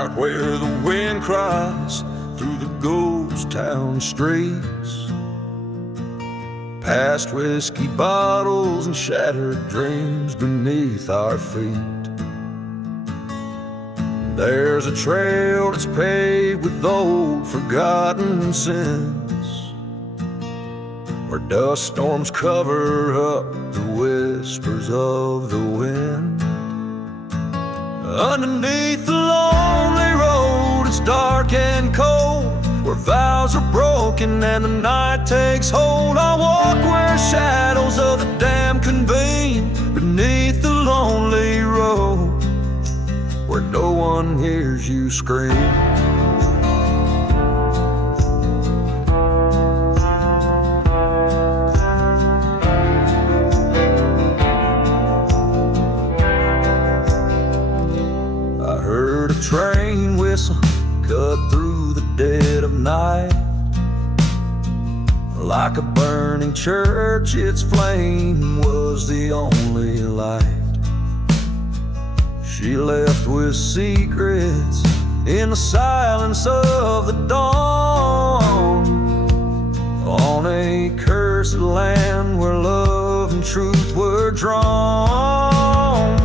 out where the wind cries through the ghost town streets, past whiskey bottles and shattered dreams beneath our feet. There's a trail that's paved with old forgotten sins, where dust storms cover up the whispers of the wind. Underneath the lonely road, it's dark and cold, where vows are broken and the night takes hold. I walk where shadows of the damned convene, beneath the lonely road, where no one hears you scream. I heard a train whistle cut through the dead of night. Like a burning church, its flame was the only light. She left with secrets in the silence of the dawn, on a cursed land where love and truth were drawn.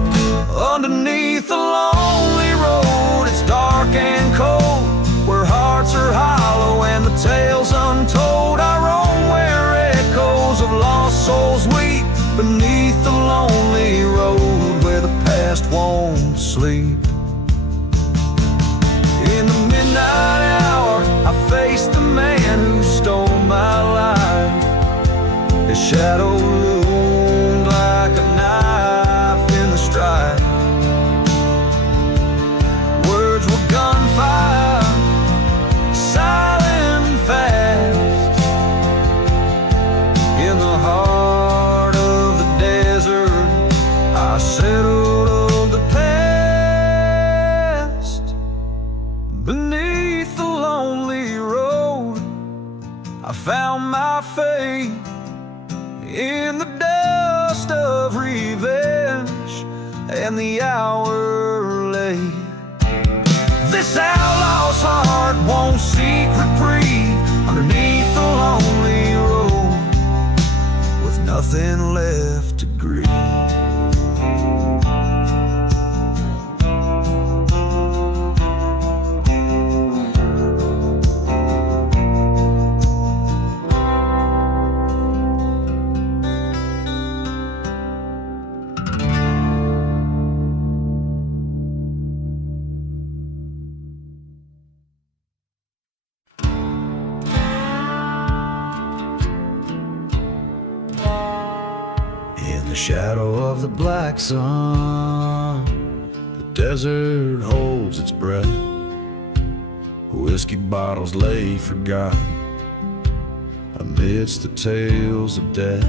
Underneath the lonely road, it's dark and cold, where hearts are hollow and the tales untold. I roam where echoes of lost souls weep, beneath the lonely road where the past won't sleep. In the midnight hour, I face the man who stole my life. His shadow loomed like a knife in the strife. Words were gunfire, silent and fast. In the heart of the desert, I settled on the past. Beneath the lonely road, I found my fate in the dust of revenge, and the hour late. This outlaw's heart won't seek reprieve underneath the lonely road, with nothing left to grieve. The shadow of the black sun, the desert holds its breath. Whiskey bottles lay forgotten amidst the tales of death.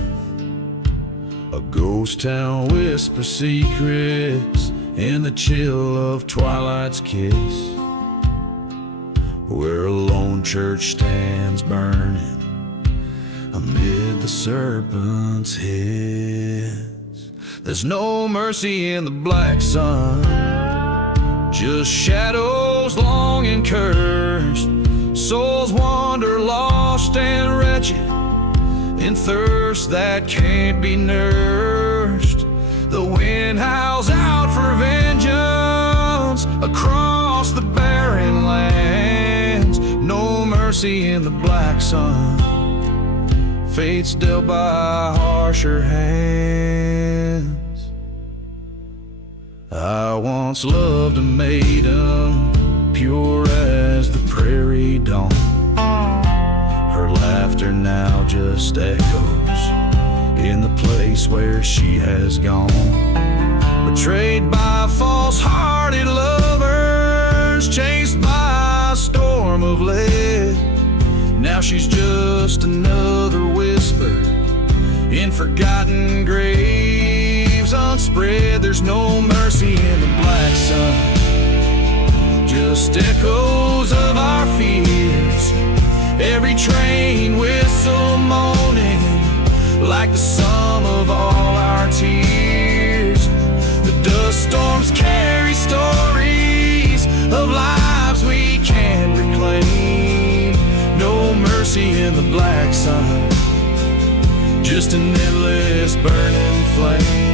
A ghost town whispers secrets in the chill of twilight's kiss, where a lone church stands burning amid the serpent's hiss. There's no mercy in the black sun, just shadows long and cursed. Souls wander lost and wretched in thirst that can't be nursed. The wind howls out for vengeance across the barren lands. No mercy in the black sun, fate's dealt by harsher hands. I once loved a maiden, pure as the prairie dawn. Her laughter now just echoes in the place where she has gone. Betrayed by false-hearted lovers, chased by a storm of lead. Now she's just another whisper in forgotten graves unspread. There's no mercy in the black sun, just echoes of our fears. Every train whistle moaning like the sum of all our tears. The dust storms carry stories of life in the black sun, just an endless burning flame.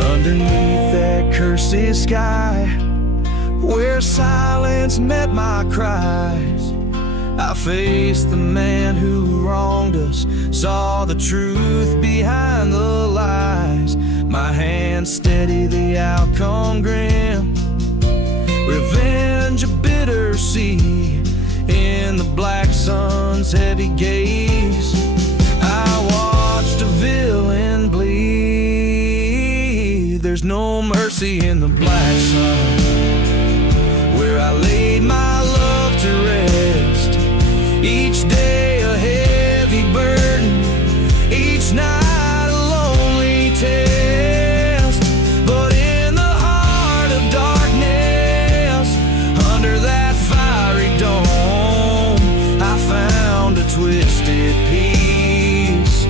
Underneath that cursed sky, where silence met my cries, I faced the man who wronged us, saw the truth behind the lies. My hand steady, the outcome grim, revenge a bitter sea in the black sun's heavy gaze. I watched a villain bleed. There's no mercy in the black sun, where I laid my love to rest. Each day a heavy burden, each night a lonely test. But in the heart of darkness, under that fiery dome, I found a twisted peace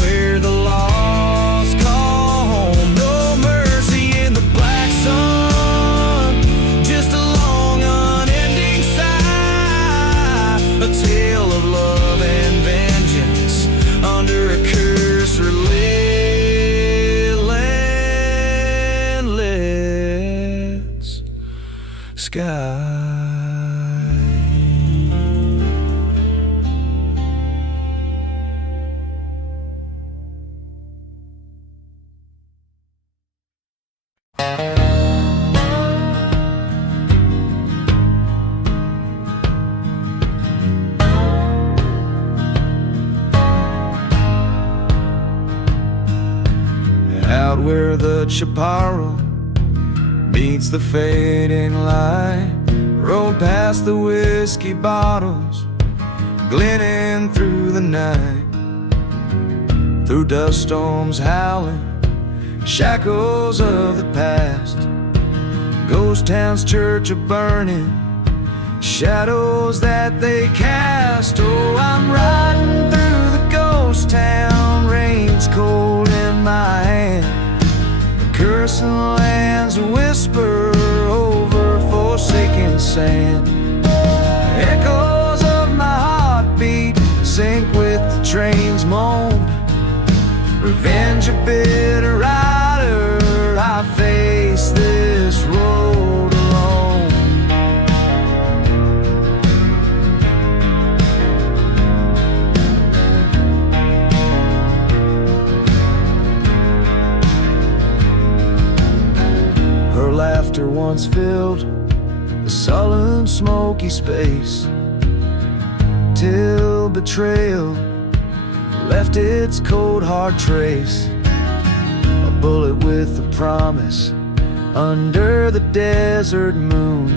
where the lost call home. No mercy in the black sun, just a long unending sigh, a tale of love and vengeance under a curse relentless sky. Out where the chaparral meets the fading light, rode past the whiskey bottles, glinting through the night, through dust storms howling, shackles of the past, ghost town's church a burning, shadows that they cast. Oh, I'm riding through the ghost town, rain's cold in my hand, the cursing lands whisper over forsaken sand. Echoes of my heartbeat sync with the train's moan. Revenge a bitter rider, I face this road alone. Her laughter once filled the sullen smoky space, till betrayal left its cold hard trace. A bullet with a promise under the desert moon.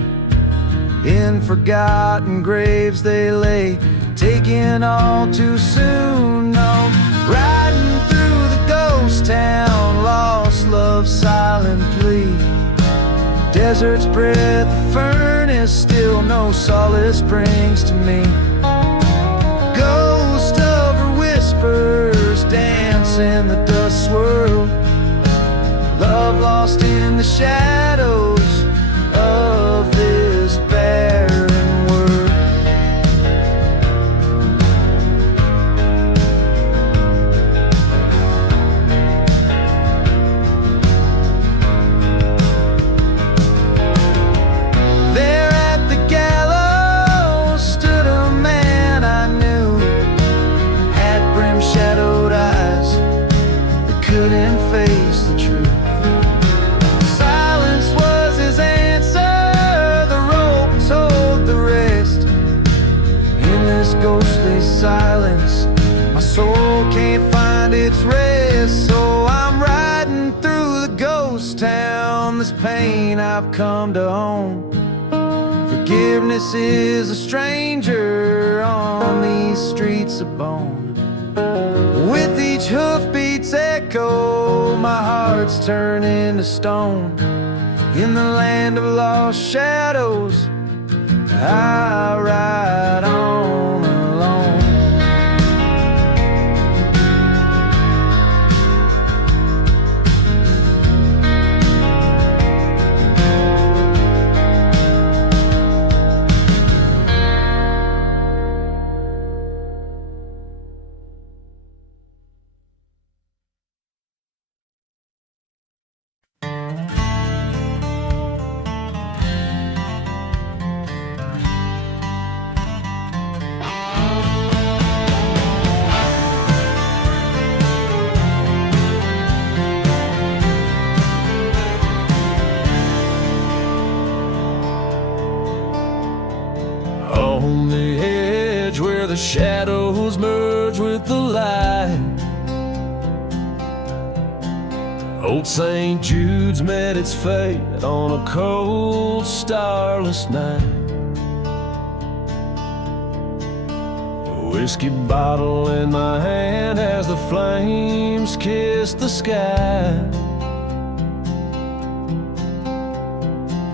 In forgotten graves they lay, taken all too soon. No, riding through the ghost town, lost love's silent plea. Desert's breath, the furnace, still no solace brings to me. Ghost of her whispers dance in the dust swirl. Love lost in the shadows of this barren world. There at the gallows stood a man I knew, had brim-shadowed eyes that couldn't face the truth. Silence was his answer, the rope told the rest. In this ghostly silence, my soul can't find its rest. So I'm riding through the ghost town, this pain I've come to own. Forgiveness is a stranger on these streets of bone. With each hoofbeat's echo, my heart's turning to stone. In the land of lost shadows, I ride on. shadows merge with the light. Old St. Jude's met its fate on a cold, starless night. A whiskey bottle in my hand as the flames kiss the sky.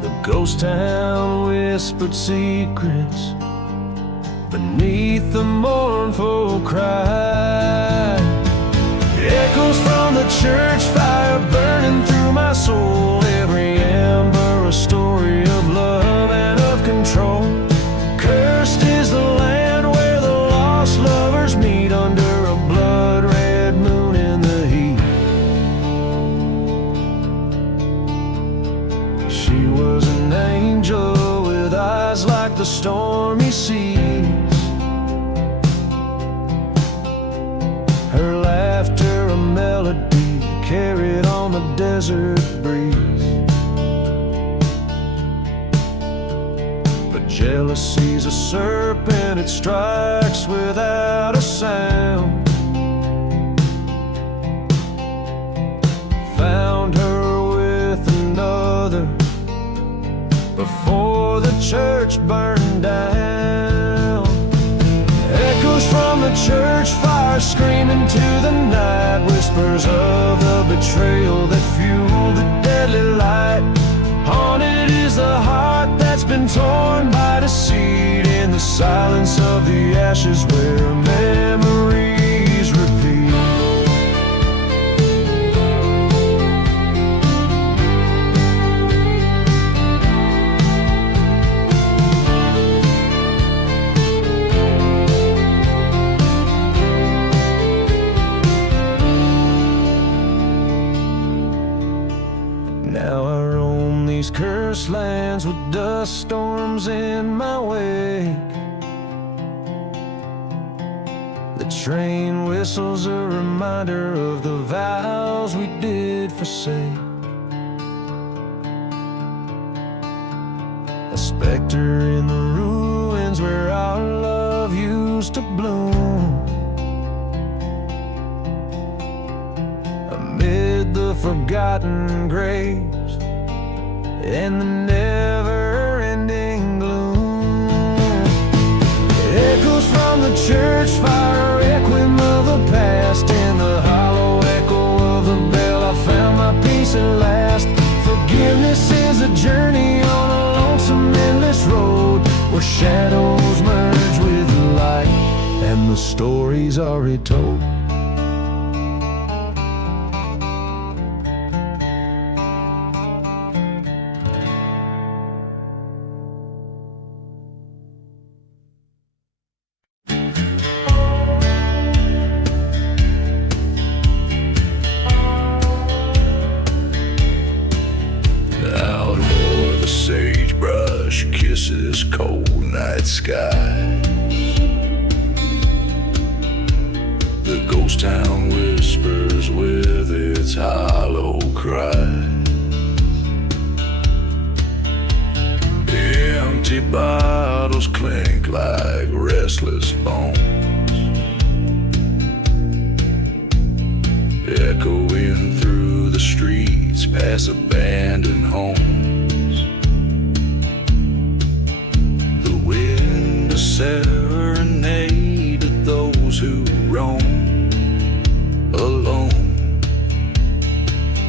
The ghost town whispered secrets beneath the mournful cry. Echoes from the church fire burning through my soul. Every ember a story of love and of control. Cursed is the land where the lost lovers meet under a blood-red moon in the heat. She was an angel with eyes like the stormy seas. Her laughter a melody carried on the desert breeze. But jealousy's a serpent, it strikes without a sound. Found her with another before the church burned down. Echoes from the church fire screaming to the night. Whispers of the betrayal that fueled the deadly light. Haunted is the heart that's been torn by deceit. In the silence of the ashes where memories repeat. Now I roam these cursed lands with dust storms in my wake. The train whistles a reminder of the vows we did forsake. A specter in the ruins where our love used to bloom. Amid the forgotten graves and the never-ending gloom. Echoes from the church fire, requiem of the past. In the hollow echo of the bell I found my peace at last. Forgiveness is a journey on a lonesome endless road, where shadows merge with light and the stories are retold. Kisses cold night skies. The ghost town whispers with its hollow cry. Empty bottles clink like restless bones, echoing through the streets past abandoned homes. Serenade to those who roam alone,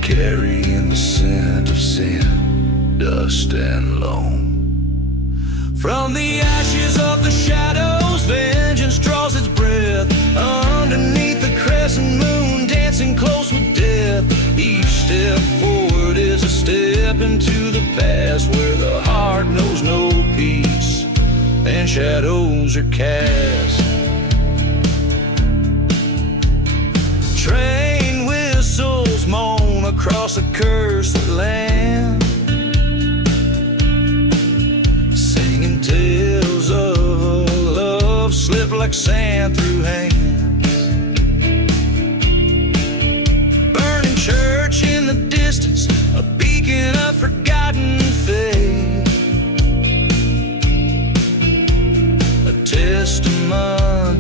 carrying the scent of sin, dust and loam. From the ashes of the shadows, vengeance draws its breath. Underneath the crescent moon, dancing close with death. Each step forward is a step into the past, where the heart knows no peace and shadows are cast. Train whistles moan across a cursed land, singing tales of love slip like sand through hands. Burning church in the distance, a beacon of forgotten faith. Testament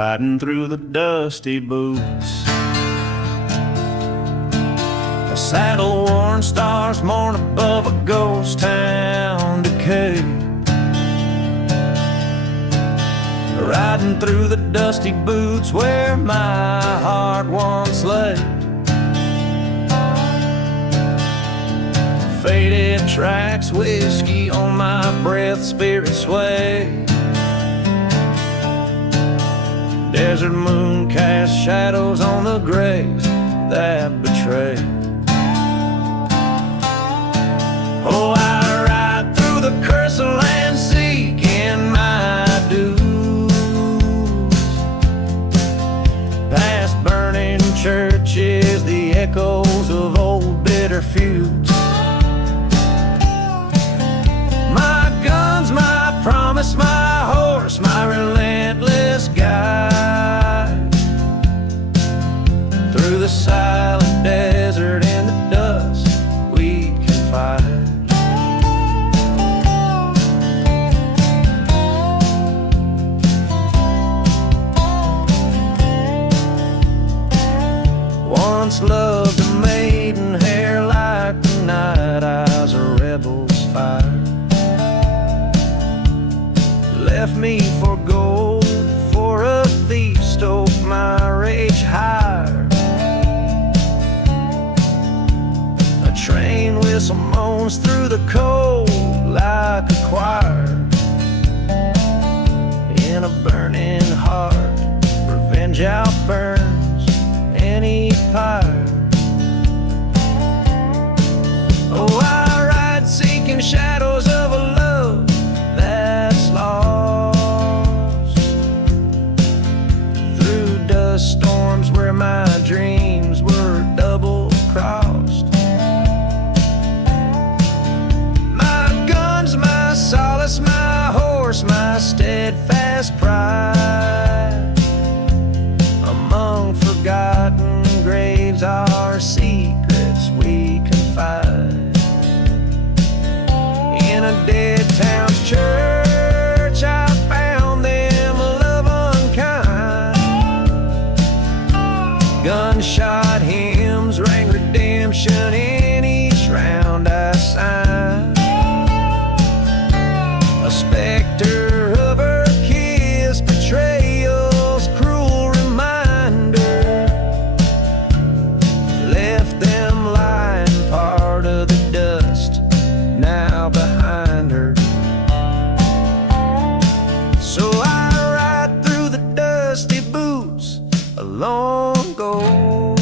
riding through the dusty boots. A saddle-worn stars mourn above a ghost town decay. Riding through the dusty boots where my heart once lay. Faded tracks, whiskey on my breath, spirit sway. Desert moon cast shadows on the graves that betray. Oh, I ride through the cursed land seeking my dues, past burning churches, the echoes of old bitter feuds. My guns, my promise, my horse, my relentless guide. Through the silent desert and the dust we confide. Once loved a maiden hair like the night eyes a rebel's fire. Left me for gold, for a thief stoked my rage higher. A train whistle moans through the cold like a choir. In a burning heart, revenge outburns any pyre. Oh, I ride seeking shadows of a love that's lost, through dust storms where my dreams were double crossed. My guns, my solace, my horse, my steadfast pride. Among forgotten graves our secrets we confide. In a dead town's church I found them love unkind. Gunshot hymns rang redemption in each round I signed. A specter of her kiss, betrayal's cruel reminder, left them lying part of the dust now behind her. So I ride through the dusty boots along ghost,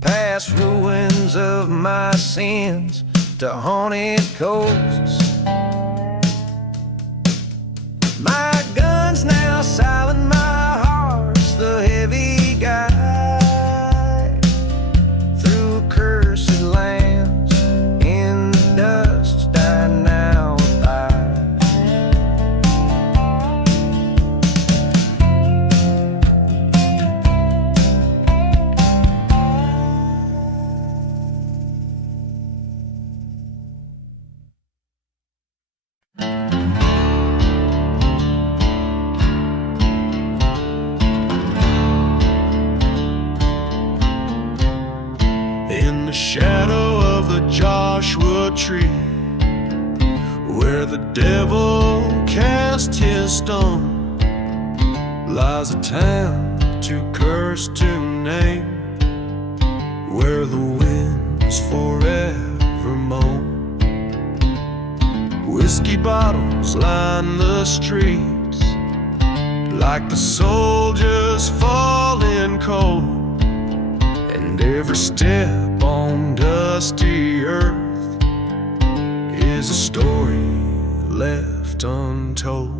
past ruins of my sins to haunted coasts. My guns now silent, my heart's the heavy guide. Through cursed lands, in the dust I now abide. In the shadow of the Joshua tree, where the devil cast his stone, lies a town too cursed to name, where the winds forever moan. Whiskey bottles line the streets, like the soldiers falling cold. And every step on dusty earth is a story left untold.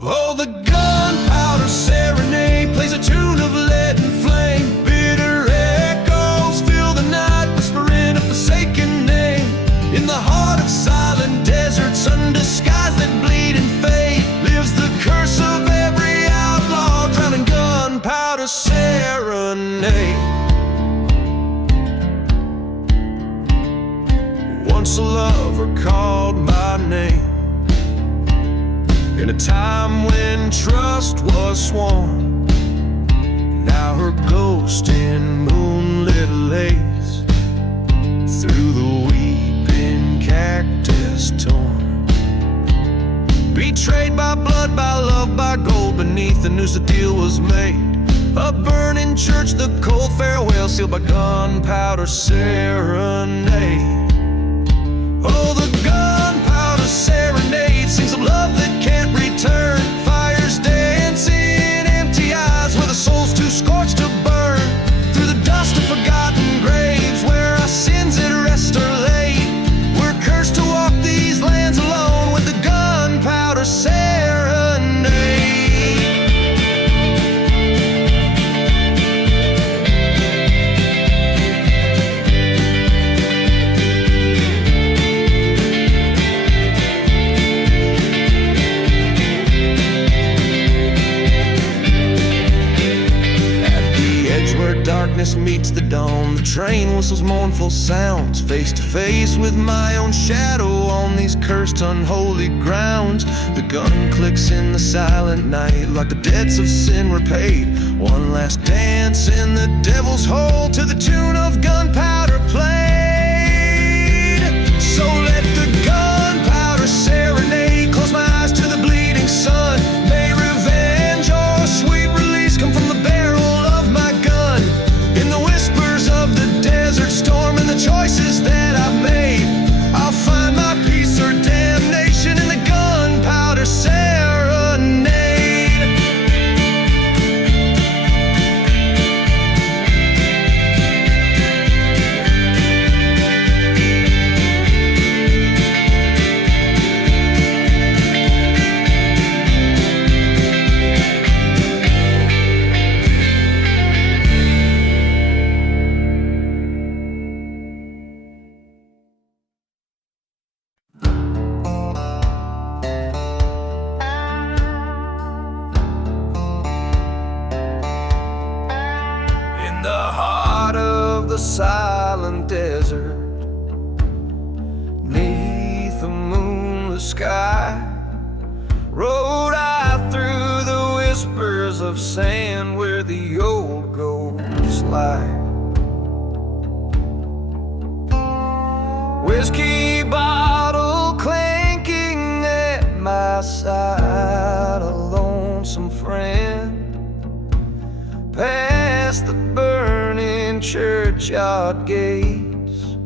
Oh, the gunpowder serenade plays a tune of lead and flame. Bitter echoes fill the night, whispering a forsaken name. In the heart of silent deserts, undisguised that bleed and fade, lives the curse of every outlaw, drowning gunpowder serenade. Once a lover called my name, in a time when trust was sworn. Now her ghost in moonlit lace through the weeping cactus torn. Betrayed by blood, by love, by gold, beneath the noose the deal was made. A burning church, the cold farewell sealed by gunpowder serenade. Oh, the gunpowder serenade sings of love that can't return. Fires dance in empty eyes where the soul's too scorched to burn. Through the dust of forgotten graves where our sins at rest are laid. We're cursed to walk these lands alone with the gunpowder serenade. Darkness meets the dawn, the train whistles mournful sounds. Face to face with my own shadow on these cursed unholy grounds. The gun clicks in the silent night like the debts of sin were paid. One last dance in the devil's hole to the tune of gunpowder played. So let the gunpowder serenade close my eyes to the bleeding sun. May revenge or sweet release come from the barrel of my gun. In the whispers of the desert storm and the choices that I've made, I'll find my peace or damnation in the gunpowder serenade. In the heart of the silent desert, neath the moonless sky, rode I through the whispers of sand where the old ghosts lie. Whiskey bottle clanking at my side, a lonesome friend. Past the burning churchyard gates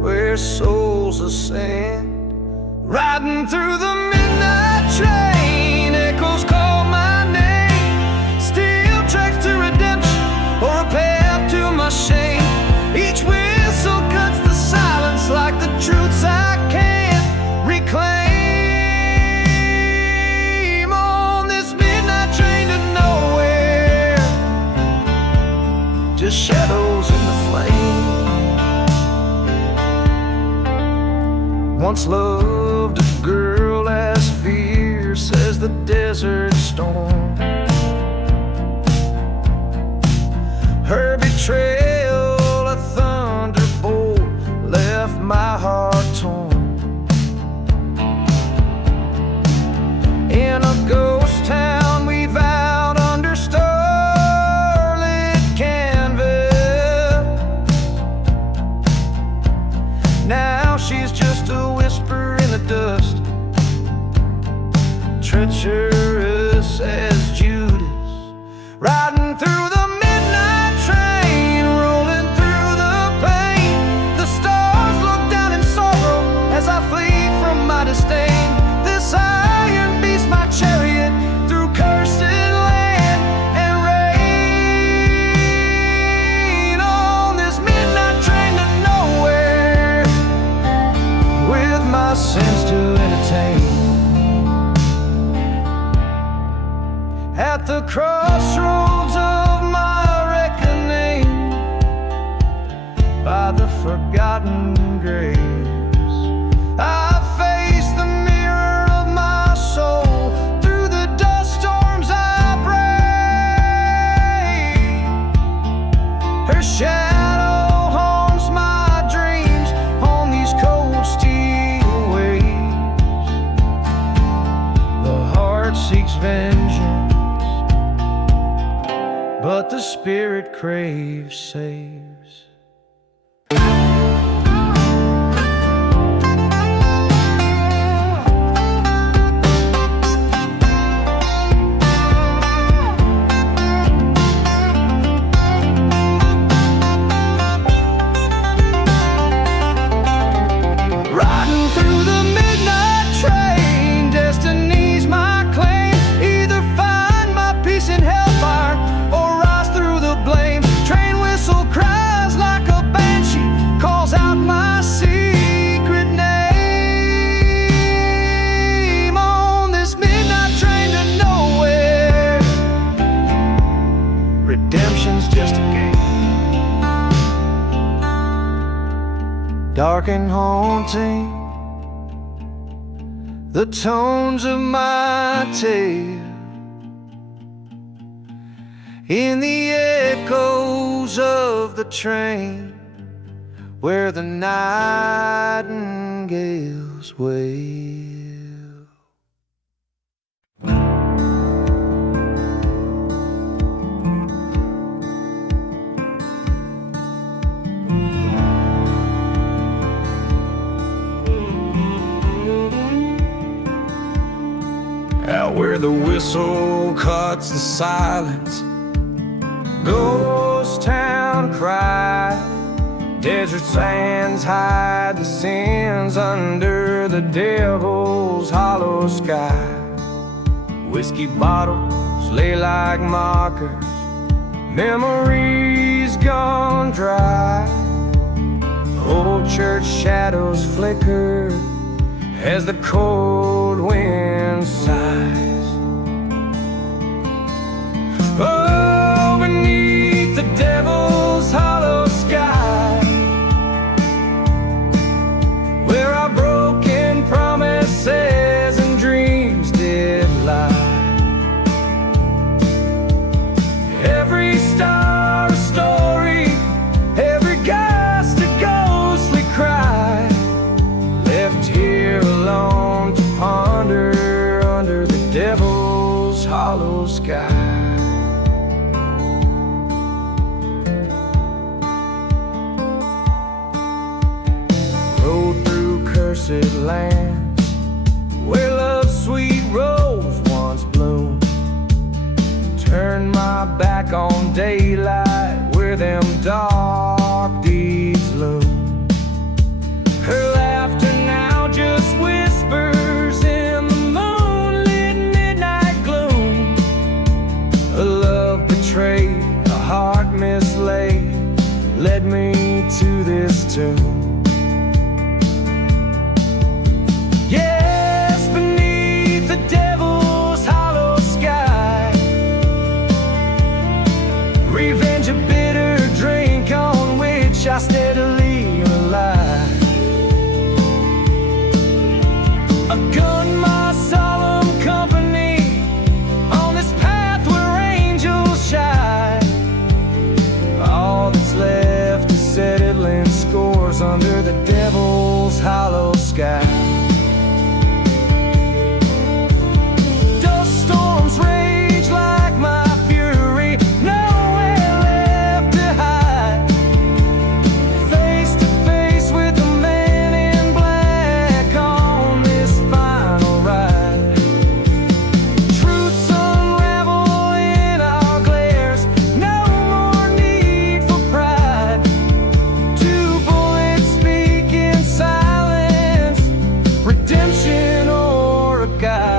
where souls ascend. Riding through the midnight train, echoes call my name. Steel tracks to redemption or a path to my shame. Each whistle cuts the silence like the truths I can't reclaim. On this midnight train to nowhere, just shadows in the flame. Once loved a girl as fierce as the desert storm. Her betrayal, a thunderbolt, left my heart torn. In a ghost town we vowed under starlit canvas. Now she's just a whisper in the dust, treacherous as Judas. Riding through the midnight train, rolling through the pain. The stars look down in sorrow as I flee from my disdain. This iron beast my chariot through cursed land and rain. On this midnight train to nowhere, with my sins to entertain. At the crossroads of my reckoning, by the forgotten graves, I face the mirror of my soul. Through the dust storms I brave. Her shadow haunts my dreams on these cold steel waves. The vengeance, but the spirit craves saves. Riding through the midnight train, destiny's my claim. Either find my peace in hellfire or rise through the blame. Train whistle cries like a banshee, calls out my secret name. On this midnight train to nowhere, redemption's just a game. Dark and haunting, the tones of my tale, in the echoes of the train, where the nightingales wail. Out where the whistle cuts the silence, ghost town cry. Desert sands hide the sins under the devil's hollow sky. Whiskey bottles lay like mockers, memories gone dry. Old church shadows flicker as the cold wind sighs. Oh, beneath the devil's hollow sky, where our broken promises and dreams did lie. Every star a story, every gust a ghostly cry, left here alone to ponder under the devil's hollow sky. Rode through cursed lands, where love's sweet rose once bloomed. Turned my back on daylight, where them dark deeds loom. Her laughter now just whispers in the moonlit midnight gloom. A love betrayed, a heart mislaid, led me to this tomb. Yes, beneath the devil's hollow sky, revenge a bitter drink on which I steadily rely. A gun, my solemn company, on this path where angels shine. All that's left is settling scores under the devil's hollow sky. Dust storms rage like my fury, nowhere left to hide. Face to face with the man in black on this final ride. Truths unravel in our glares, no more need for pride. Two bullets speak in silence, redemption or a guide.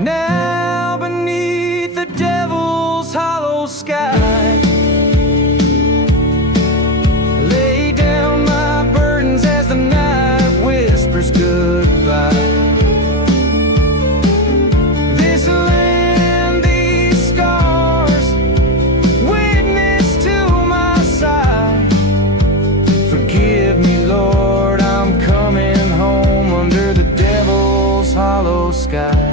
Now beneath the devil's hollow sky, lay down my burdens as the night whispers goodbye. This land, these scars, witness to my side. Forgive me, Lord, I'm coming home under the devil's hollow sky.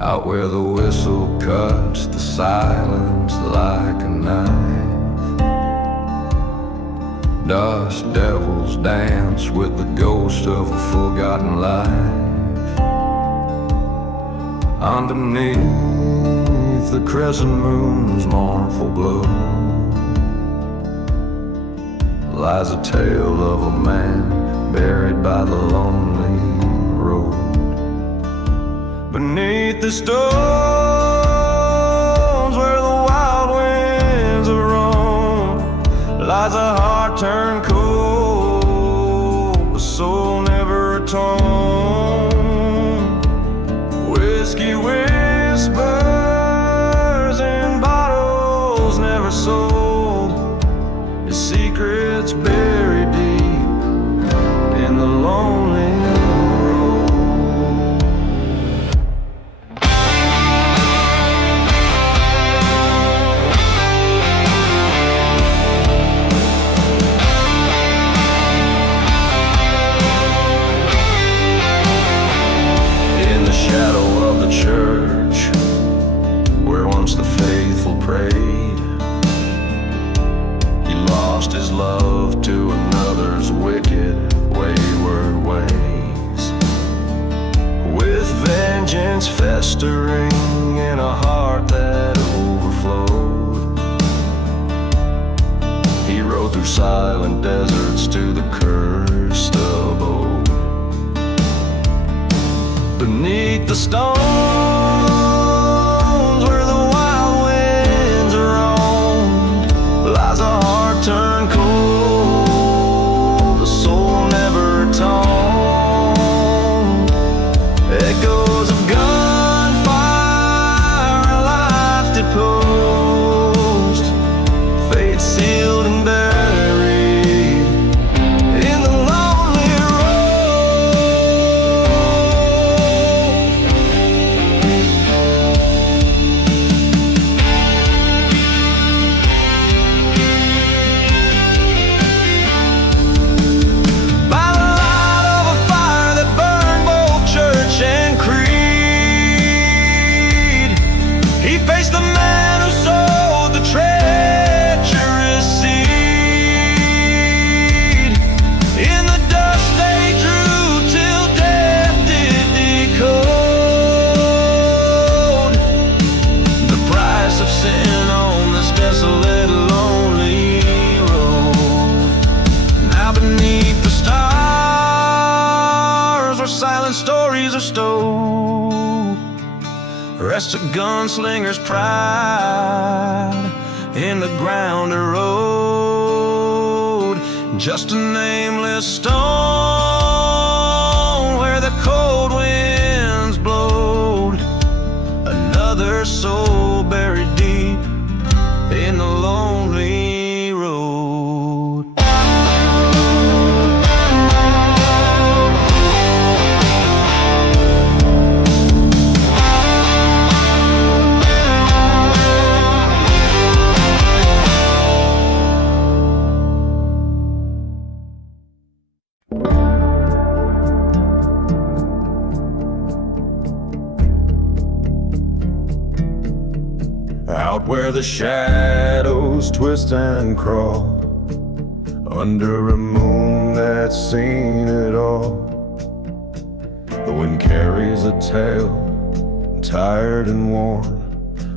out where the whistle cuts the silence like a knife. Dust devils dance with the ghost of a forgotten life. Underneath the crescent moon's mournful glow lies a tale of a man buried by the lonely road. Beneath the stones where the wild winds are roam lies a heart turned cold, a soul never atoned. Whiskey whispers in bottles never sold, his secrets buried deep in the lonely church where once the faithful prayed. He lost his love to another's wicked, wayward ways. With vengeance festering in a heart that overflowed, he rode through silent deserts to the cursed abode. Beneath the stones where the wild winds are roamed lies a heart turned cold, a soul never atoned. Echoes of gunfire, a life deposed, fate sealed and buried in the lonely rests a gunslinger's pride in the ground erode. Just a nameless stone where the cold winds blowed. Another soul buried deep in the lonely road. Out where the shadows twist and crawl, under a moon that's seen it all. The wind carries a tale, tired and worn,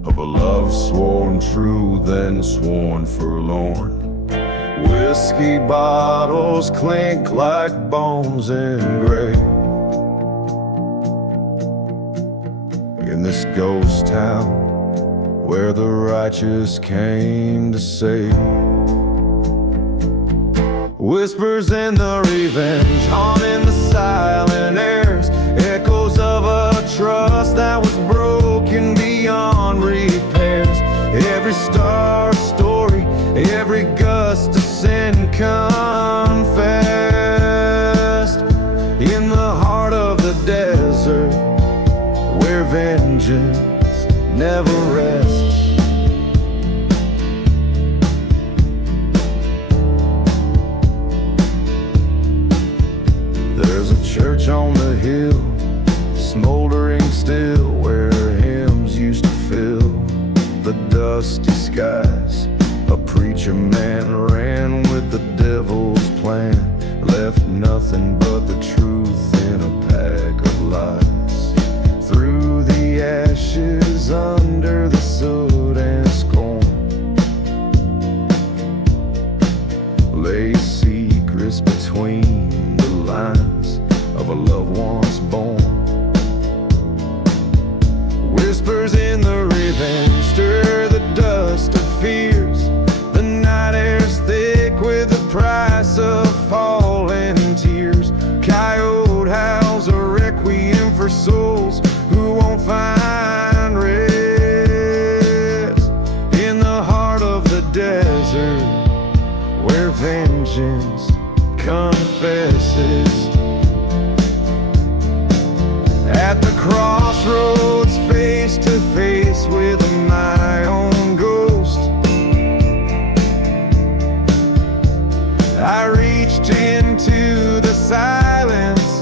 of a love sworn true then sworn forlorn. Whiskey bottles clink like bones engraved in this ghost town where the righteous came to save. Whispers in the revenge, haunting the silent airs, echoes of a trust that was broken beyond repairs. Every star story, every gust of sin confessed in the heart of the desert where vengeance never rests. There's a church on the hill, smoldering still, where dusty skies. A preacher man ran with the devil's plan, left nothing but the truth in a pack of lies. Through the ashes, under the soot and scorn, lay secrets between the lines of a loved once born. Whispers in the revenge stir the dust of fears. The night air's thick with the price of falling tears. Coyote howls a requiem for souls who won't find rest. In the heart of the desert, where vengeance confesses. At the crossroads, face to face with my own ghost, I reached into the silence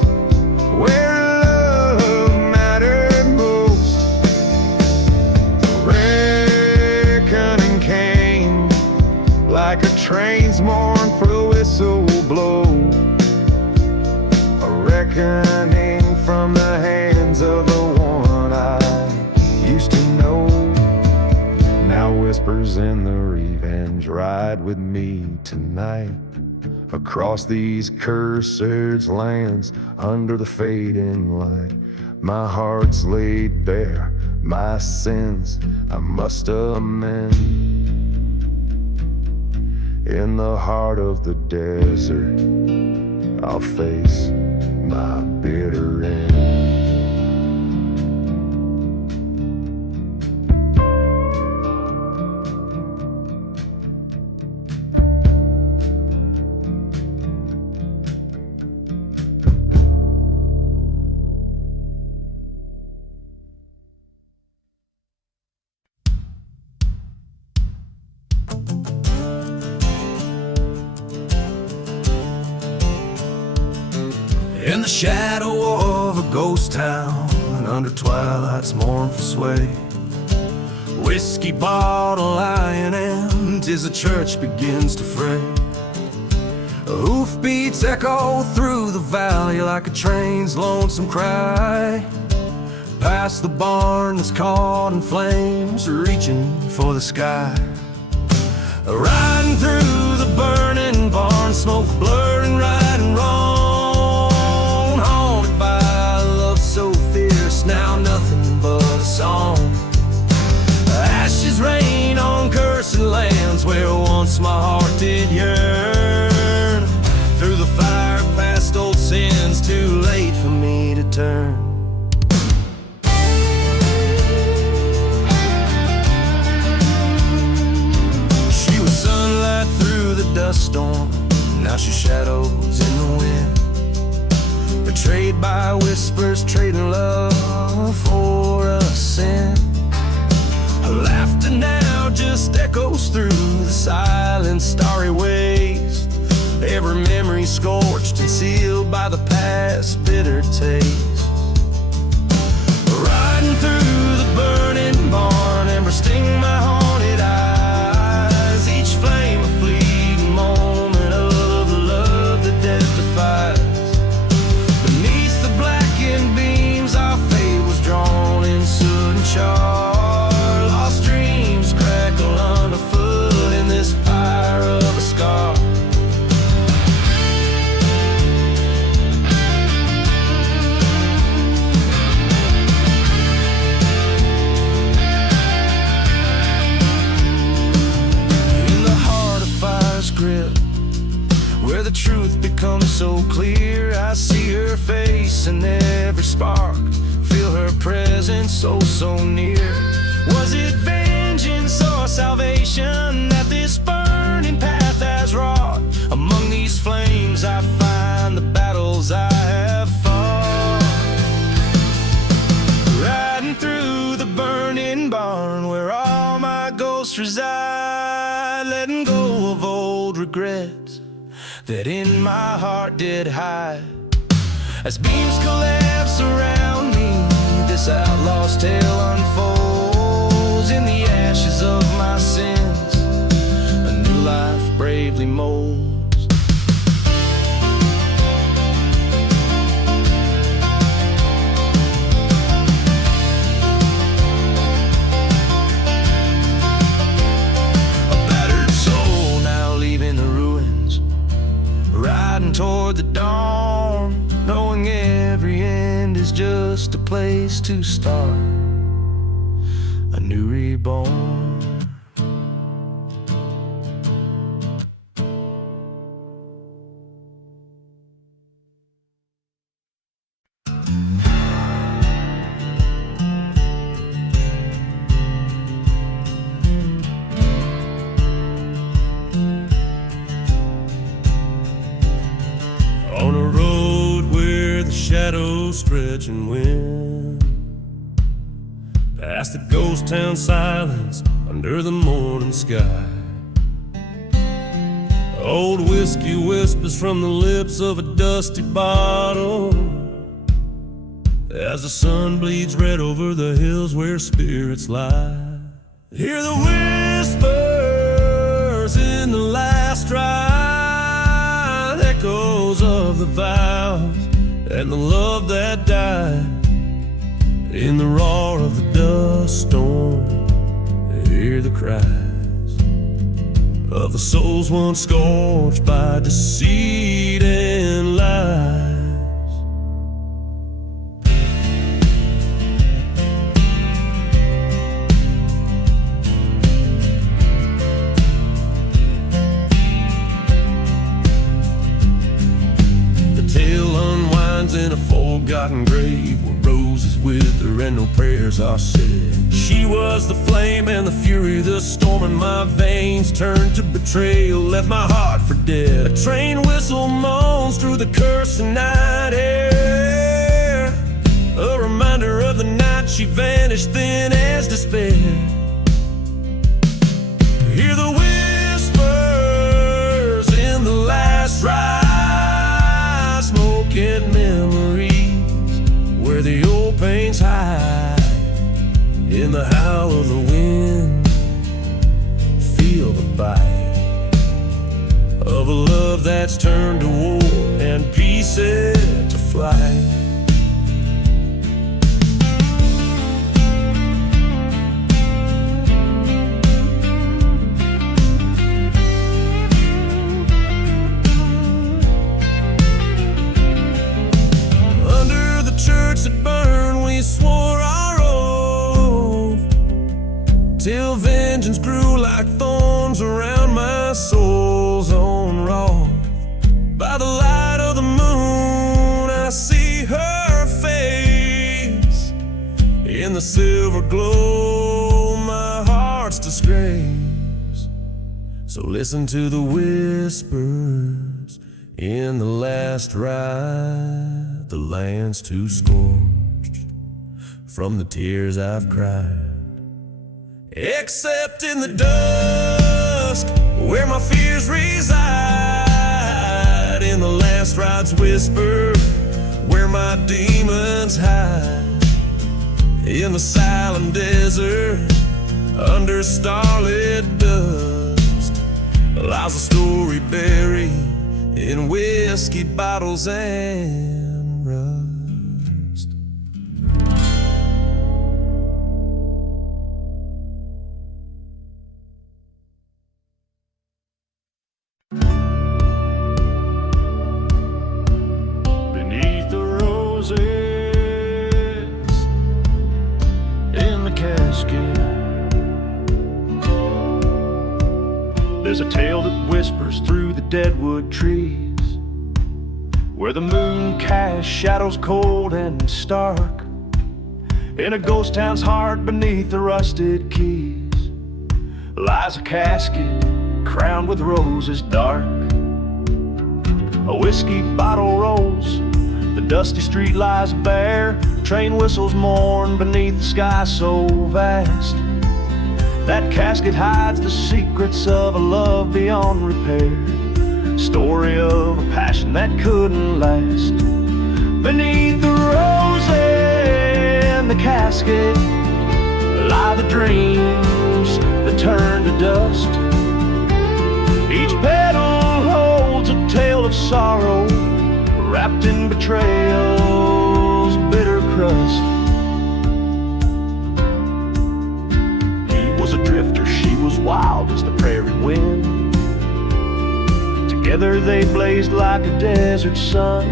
where love mattered most. Reckoning came like a train's mournful whistle blow. A reckoning from the hands of the one I used to know. Now whispers in the revenge ride with me tonight, across these cursed lands under the fading light. My heart's laid bare, my sins I must amend. In the heart of the desert, I'll face my bitter end. In the shadow of a ghost town, and under twilight's mournful sway, whiskey bottle lying in, 'tis the church begins to fray. Hoofbeats echo through the valley like a train's lonesome cry. Past the barn that's caught in flames, reaching for the sky. Riding through the burning barn, smoke blurring right and wrong. Haunted by love so fierce, now nothing but a song. Ashes rain on cursed lands where once my heart did yearn. Through the fire past old sins, too late for me to turn. She was sunlight through the dust storm, now she's shadows in the wind. Betrayed by whispers, trading love for a sin. Her laughter now just echoes through the silent starry waste. Every memory scorched and sealed by the past bitter taste. Riding through the burning barn, embers sting my haunted eyes. Each flame a fleeting moment of the love that death defies. Beneath the blackened beams, our fate was drawn in soot and char. Lost dreams crackle underfoot in this pyre of a scar. Grip, where the truth becomes so clear, I see her face in every spark, feel her presence so near. Was it vengeance or salvation that this burning path has wrought? Among these flames I find the battles I have fought. Riding through the burning barn where all my ghosts reside, letting go of old regrets that in my heart did hide. As beams collapse around me, this outlaw's tale unfolds in the ashes of my just a place to start a new reborn. On a road where the shadows stretch and wind, past the ghost town silence under the morning sky. Old whiskey whispers from the lips of a dusty bottle as the sun bleeds red over the hills where spirits lie. Hear the whispers in the last ride, echoes of the vows and the love that died in the roar of the dust storm. Hear the cries of the souls once scorched by deceit and lies. The tale unwinds in a forgotten grave where roses wither and no prayers are said. She was the flame and the fury, the storm in my veins turned to betrayal, left my heart for dead. A train whistle moans through the cursing night air, a reminder of the night she vanished thin as despair. Hear the whispers in the last ride, smoking memories where the old pains hide. In the howl of the wind, feel the bite of a love that's turned to war and peace set to flight. Under the church that burned, we swore our oath, till vengeance grew like thorns around my soul's own wrath. By the light of the moon, I see her face. In the silver glow, my heart's disgrace. So listen to the whispers in the last ride. The land's too scorched from the tears I've cried, except in the dusk where my fears reside. In the last ride's whisper where my demons hide. In the silent desert under starlit dust lies a story buried in whiskey bottles and rust. Beneath the roses in the casket, there's a tale that whispers through the deadwood trees, where the moon casts shadows cold and stark. In a ghost town's heart beneath the rusted keys lies a casket crowned with roses dark. A whiskey bottle rolls, the dusty street lies bare. Train whistles mourn beneath the sky so vast. That casket hides the secrets of a love beyond repair, story of a passion that couldn't last. Beneath the roses in the casket lie the dreams that turn to dust. Each petal holds a tale of sorrow wrapped in betrayal's bitter crust. He was a drifter, she was wild as the prairie wind. Together they blazed like a desert sun.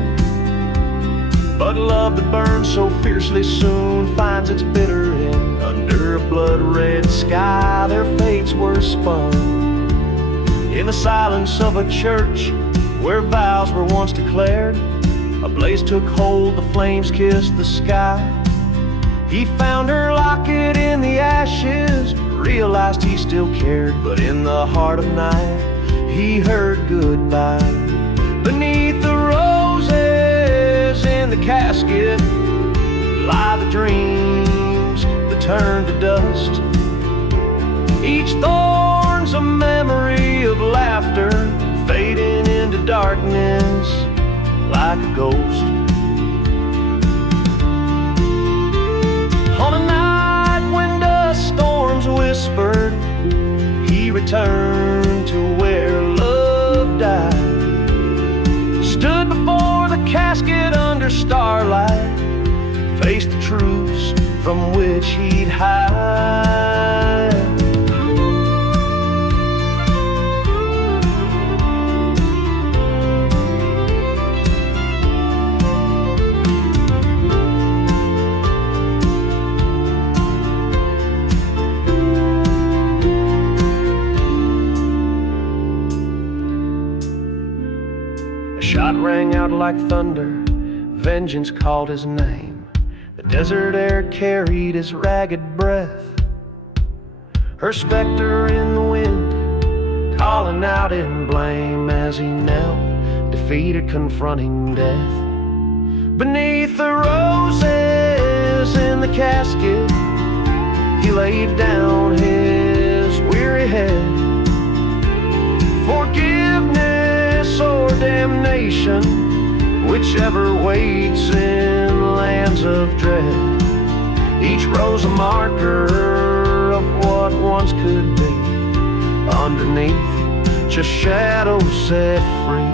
But love that burns so fiercely soon finds its bitter end. Under a blood-red sky their fates were spun. In the silence of a church where vows were once declared, a blaze took hold, the flames kissed the sky. He found her locket in the ashes, realized he still cared. But in the heart of night he heard goodbye. Beneath the roses in the casket lie the dreams that turned to dust. Each thorn's a memory of laughter, fading into darkness like a ghost. On a night when dust storms whispered, he returned to where love died. Stood before the casket under starlight, faced the truths from which he'd hide. A shot rang out like thunder, vengeance called his name. The desert air carried his ragged breath. Her specter in the wind, calling out in blame as he knelt, defeated, confronting death. Beneath the roses in the casket, he laid down his weary head. Forgiveness or damnation, whichever waits in lands of dread. Each rose a marker of what once could be. Underneath, just shadows set free.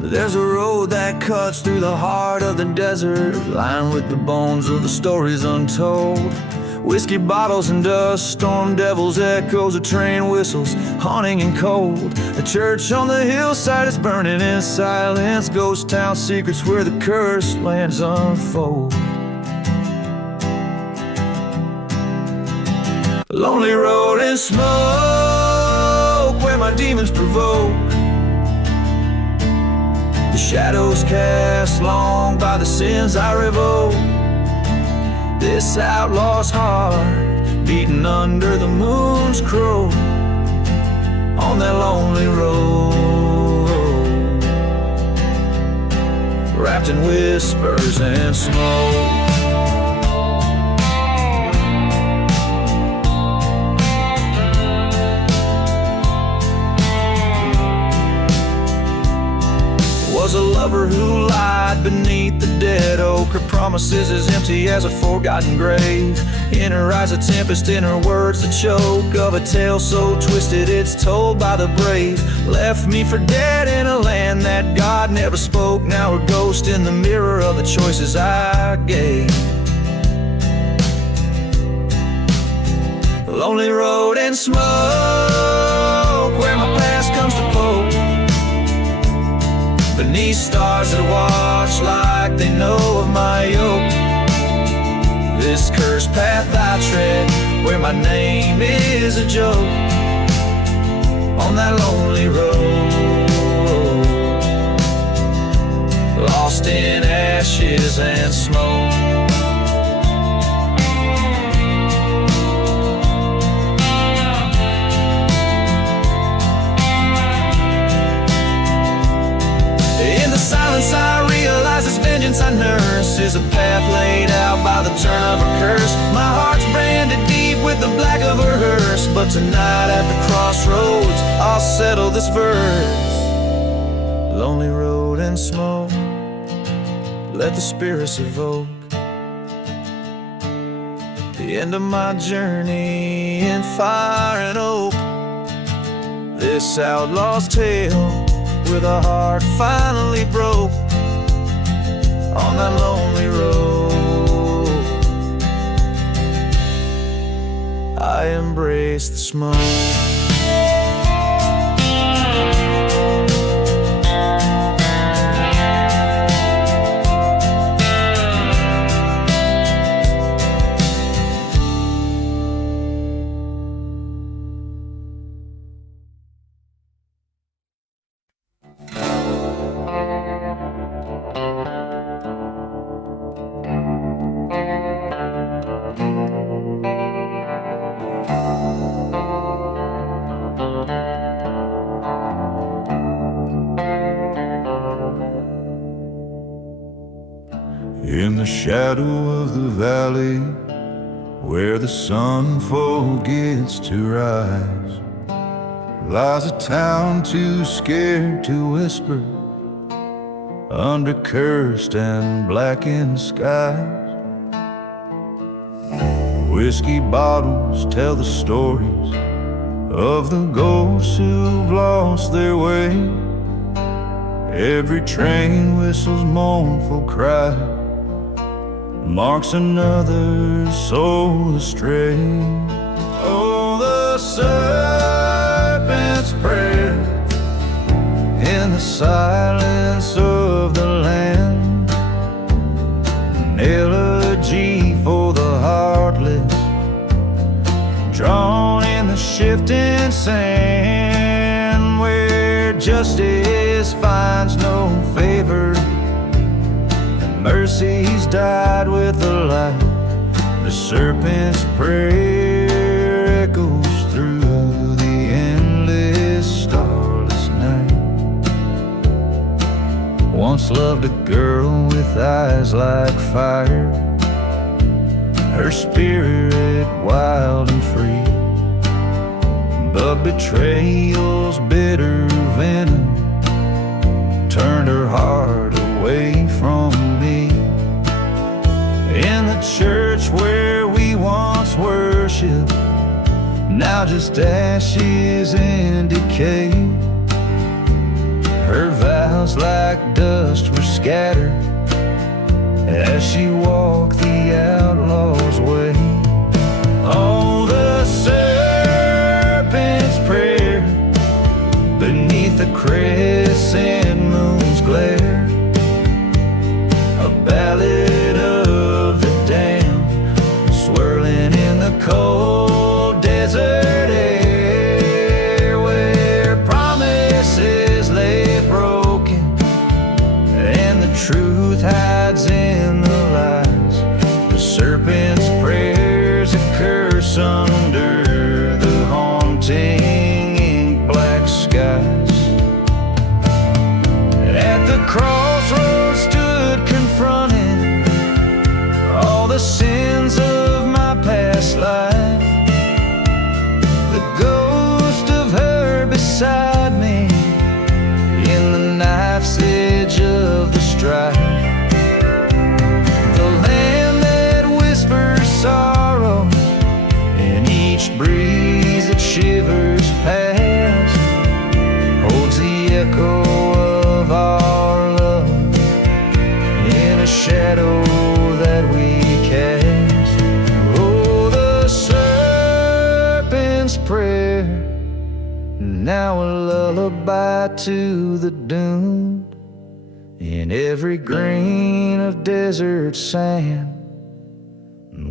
There's a road that cuts through the heart of the desert, lined with the bones of the stories untold. Whiskey bottles and dust, storm devils, echoes of train whistles, haunting and cold. A church on the hillside is burning in silence, ghost town secrets where the cursed lands unfold. Lonely road and smoke, where my demons provoke. The shadows cast long by the sins I revoke. This outlaw's heart beating under the moon's crow on that lonely road, wrapped in whispers and smoke. Was a lover who lied beneath the dead oak. Her promises as empty as a forgotten grave. In her eyes a tempest, in her words the choke of a tale so twisted it's told by the brave. Left me for dead in a land that God never spoke. Now her ghost in the mirror of the choices I gave. Lonely road and smoke, where my past comes to poke. Beneath stars that watch like they know of my yoke. This cursed path I tread, where my name is a joke, on that lonely road, lost in ashes and smoke. Silence I realize this vengeance I nurse is a path laid out by the turn of a curse. My heart's branded deep with the black of her hearse, but tonight at the crossroads I'll settle this verse. Lonely road and smoke, let the spirits evoke the the end of my journey in fire and oak. This outlaw's tale, where the heart finally broke on that lonely road. I embrace the smoke. In the shadow of the valley, where the sun forgets to rise, lies a town too scared to whisper under cursed and blackened skies. Whiskey bottles tell the stories of the ghosts who've lost their way. Every train whistles mournful cry, marks another soul astray. Oh, the serpent's prayer in the silence of the land, an elegy for the heartless, drawn in the shifting sand, where justice finds no favor, mercy's died with the light. The serpent's prayer echoes through the endless starless night. Once loved a girl with eyes like fire, her spirit wild and free, but betrayal's bitter venom turned her heart away from me. In the church where we once worshipped, now just ashes and decay. Her vows like dust were scattered as she walked the outlaw's way. Oh, the serpent's prayer beneath the crescent moon's glare, a ballad of the damned swirling in the cold desert air, where promises lay broken and the truth hides in the lies. The serpent's prayer's a curse under the haunting ink black skies. At the crossroads stood confronting all the sins of my past life, the ghost of her beside me in the knife's edge of the strife, the land that whispers sorrow in each breeze that shivers past, holds the echo of our love in a shadow that we cast. Oh, the serpent's prayer, now a lullaby to the doomed, in every grain of desert sand,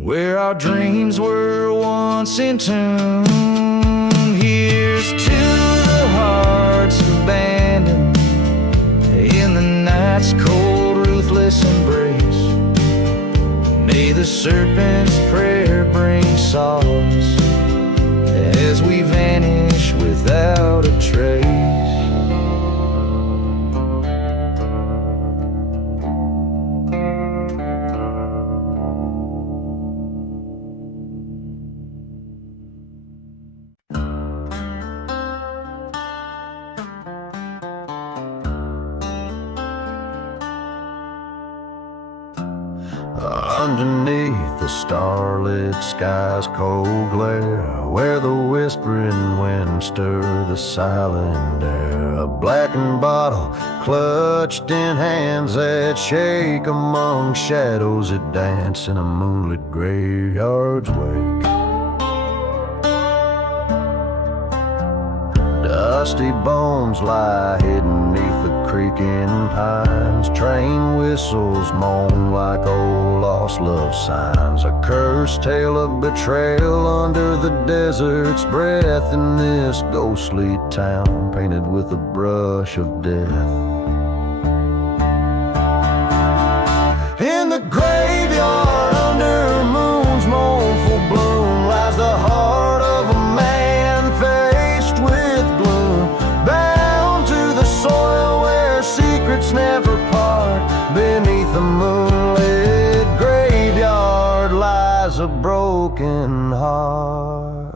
where our dreams were once entombed. Here's to the hearts abandoned in the night's cold, ruthless embrace. May the serpent's prayer bring solace as we vanish without a trace. underneath the starlit sky's cold glare, where the whispering wind stir the silent air. A blackened bottle clutched in hands that shake among shadows that dance in a moonlit graveyard's wake. Dusty bones lie hidden neath the creaking pines. Train whistles moan like old lost love signs. A cursed tale of betrayal under the desert's breath in this ghostly town, painted with a brush of death. In the graveyard under moon's mournful bloom lies the heart of a man faced with gloom, bound to the soil where secrets never part. Beneath the moonlit graveyard lies a broken heart.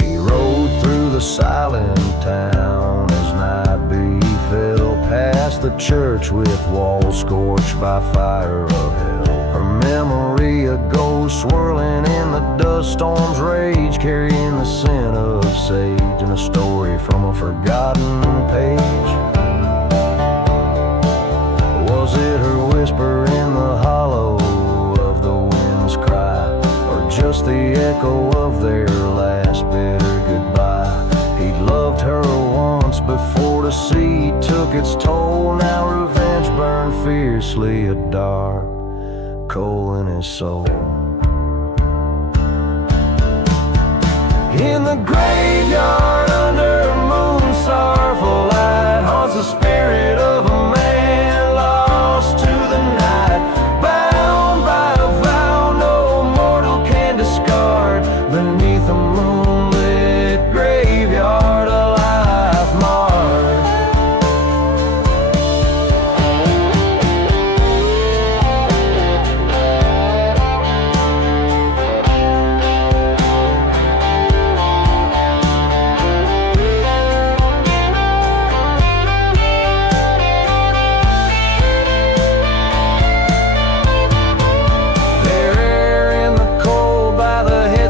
He rode through the silent town as night befell, past the church with walls scorched by fire of hell. Her memory a ghost swirling in the dust storm's rage, carrying the scent of sage and a story from a forgotten page. Was it her whisper in the hollow of the wind's cry, or just the echo of their last bitter goodbye? He loved her once before the sea took its toll. Now revenge burned fiercely, a dark coal in his soul. In the graveyard under a moon sorrowful light haunts the spirit of a man lost to the night, bound by a vow no mortal can discard. Beneath a moonlit graveyard, a life marred.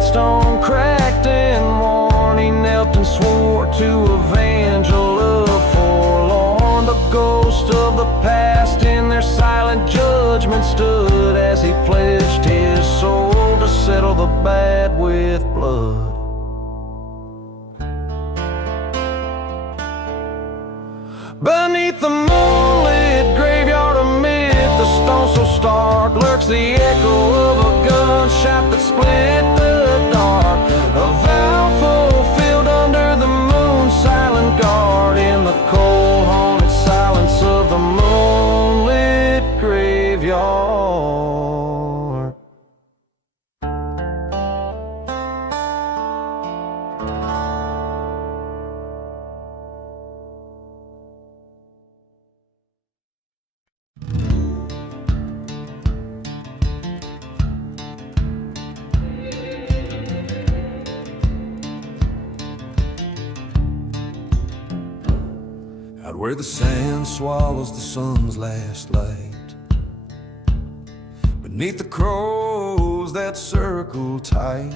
Stone cracked and worn, he knelt and swore to avenge a love forlorn. The ghost of the past in their silent judgment stood as he pledged his soul to settle the bad with blood. Beneath the moonlit graveyard amid the stone so stark lurks the echo of a gunshot that split the dark. A vow fulfilled under the moon's silent guard, in the cold haunted silence of the moonlit graveyard. Out where the sand swallows the sun's last light, beneath the crows that circle tight,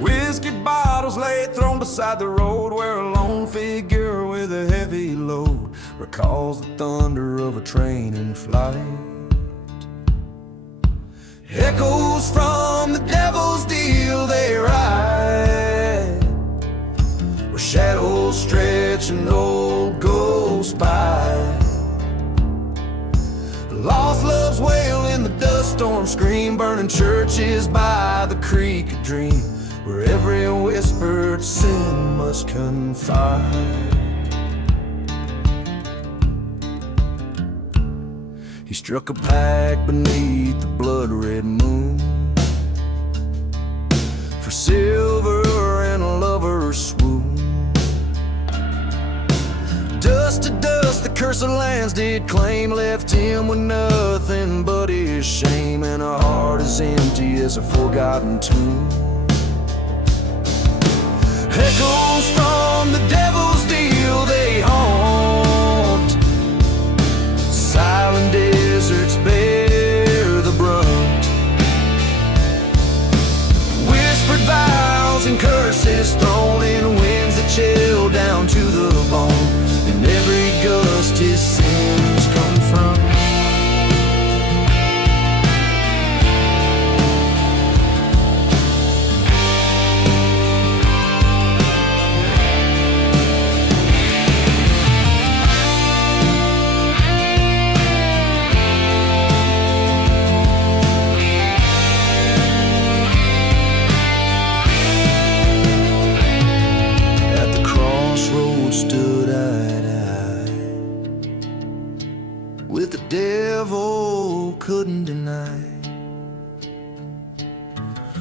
whiskey bottles lay thrown beside the road, where a lone figure with a heavy load recalls the thunder of a train in flight. Echoes from the devil's deal they ride, where shadows stretch and old ghosts by. Lost loves wail in the dust storm scream, burning churches by the creek of dream, where every whispered sin must confide. He struck a pact beneath the blood-red moon for silver and a lover's swoon. Dust to dust, the curse of lands did claim, left him with nothing but his shame, and a heart as empty as a forgotten tomb. Echoes from the devil's deal they haunt,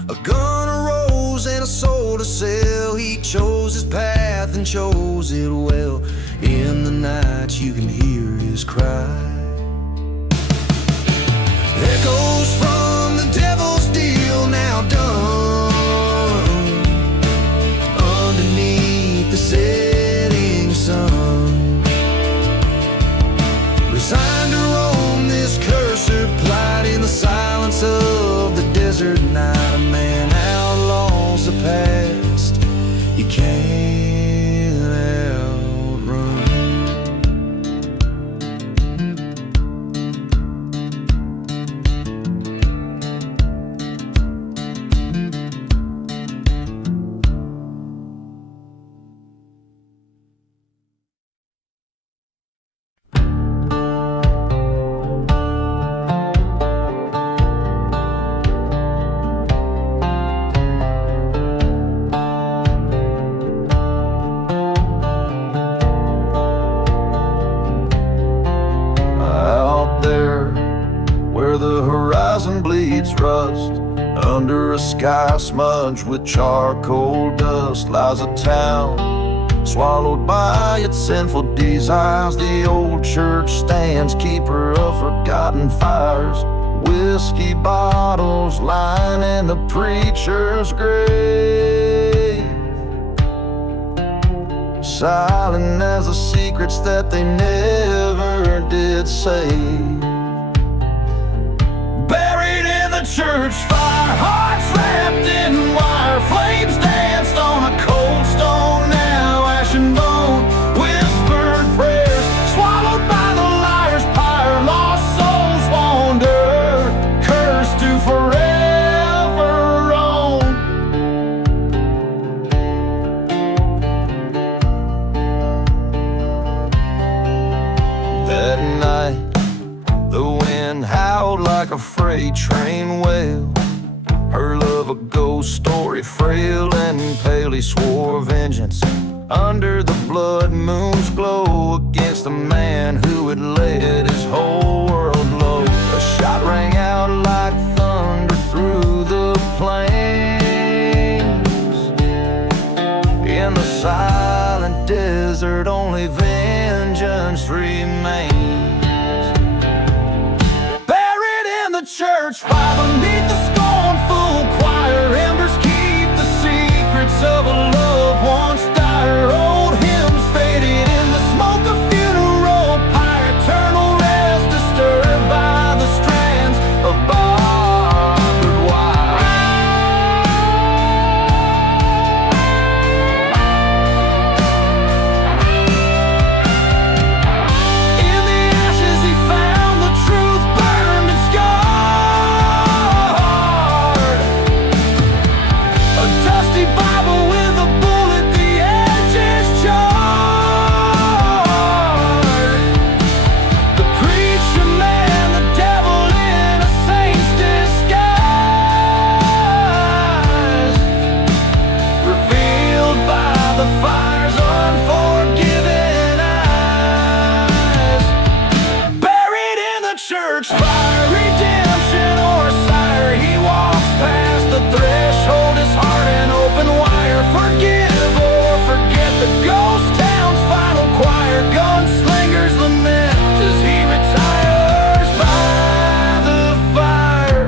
A gun, a rose, and a soul to sell. He chose his path and chose it well. In the night you can hear his cry. Echoes from the devil's deal now done. Underneath the setting sun, resigned to roam this cursed plight in the silence of the desert night. A man outlaws the past you can't outrun. Bleeds rust under a sky smudged with charcoal dust. Lies a town swallowed by its sinful desires. The old church stands keeper of forgotten fires. Whiskey bottles lining the preacher's grave, silent as the secrets that they never did say. Church fire, hearts wrapped in wire, flames danced on a cold stone, now ash and bone. Whispered prayers swallowed by the liar's pyre. Lost souls wander, cursed to forever roam. That night the wind howled like a freight train wail. Her love a ghost story, frail and pale. He swore vengeance under the blood moon's glow against the man who had led his whole world low. A shot rang out like thunder through the plains. In the silent desert only vengeance remains. Church fire beneath the scornful choir. Embers keep the secrets of a love once dire. Old hymns faded in the smoke of funeral pyre. Eternal rest disturbed by the strands of barbed wire. In the ashes he found the truth burned and scarred. Bible with a bullet, the edge is charred. The preacher man, the devil in a saint's disguise, revealed by the fire's unforgiving eyes. Buried in the church fire, redemption or sire. He walks past the threshold, his heart an open wire. Forgive or forget the ghost town's final choir. Gunslingers lament as he retires by the fire.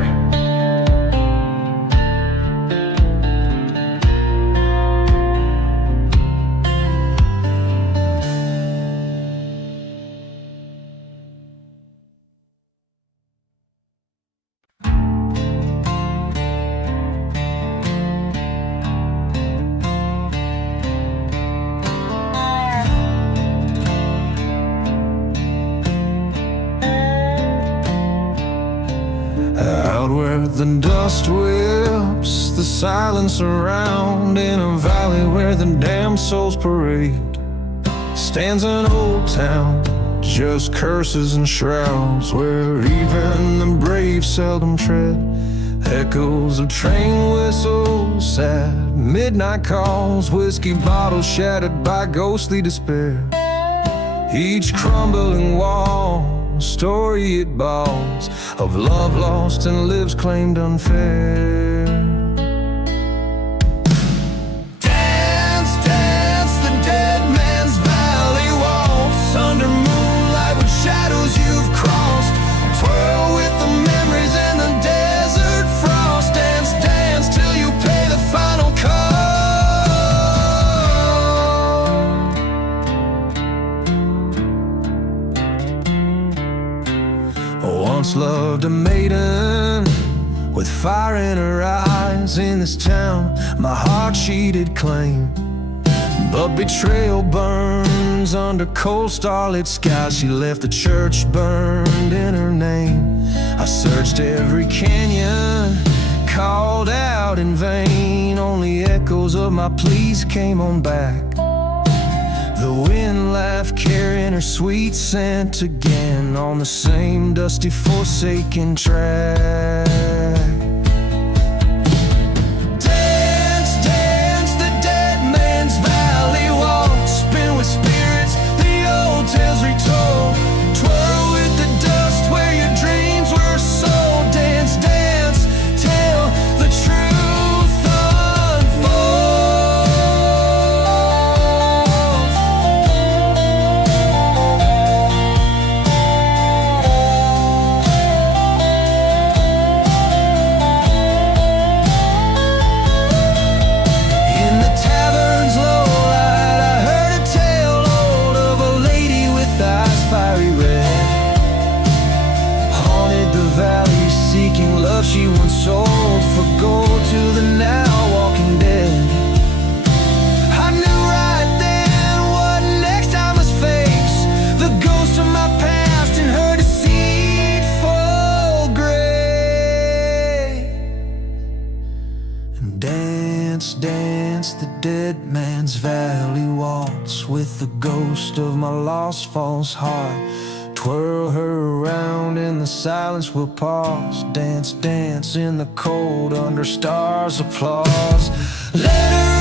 Out where the dust whips, the silence around, in a valley where the damned souls parade, stands an old town, just curses and shrouds, where even the brave seldom tread. Echoes of train whistles, sad midnight calls, whiskey bottles shattered by ghostly despair. Each crumbling wall, a story it balls, of love lost and lives claimed unfair. loved a maiden with fire in her eyes. In this town, my heart she did claim, but betrayal burns under cold starlit skies. She left the church burned in her name. I searched every canyon, called out in vain. Only echoes of my pleas came on back. The wind laughed, carrying her sweet scent again on the same dusty forsaken track. Dance, dance, the dead man's valley walk. Spin with spirits, the old tales retold. Twirl with the dust where your dreams were sold. Dance, dance, till the truth unfolds. In the tavern's low light, I heard a tale old of a lady with eyes fiery red. Haunted the valley, seeking love she once sold for gold to the now walking dead. I knew right then what next I must face, the ghost of my past in her deceitful grave. And dance, dance, the dead man's valley waltz with the ghost of my lost false heart. Twirl her around in the silence, we'll pause. Dance, dance in the cold under stars' applause. Let her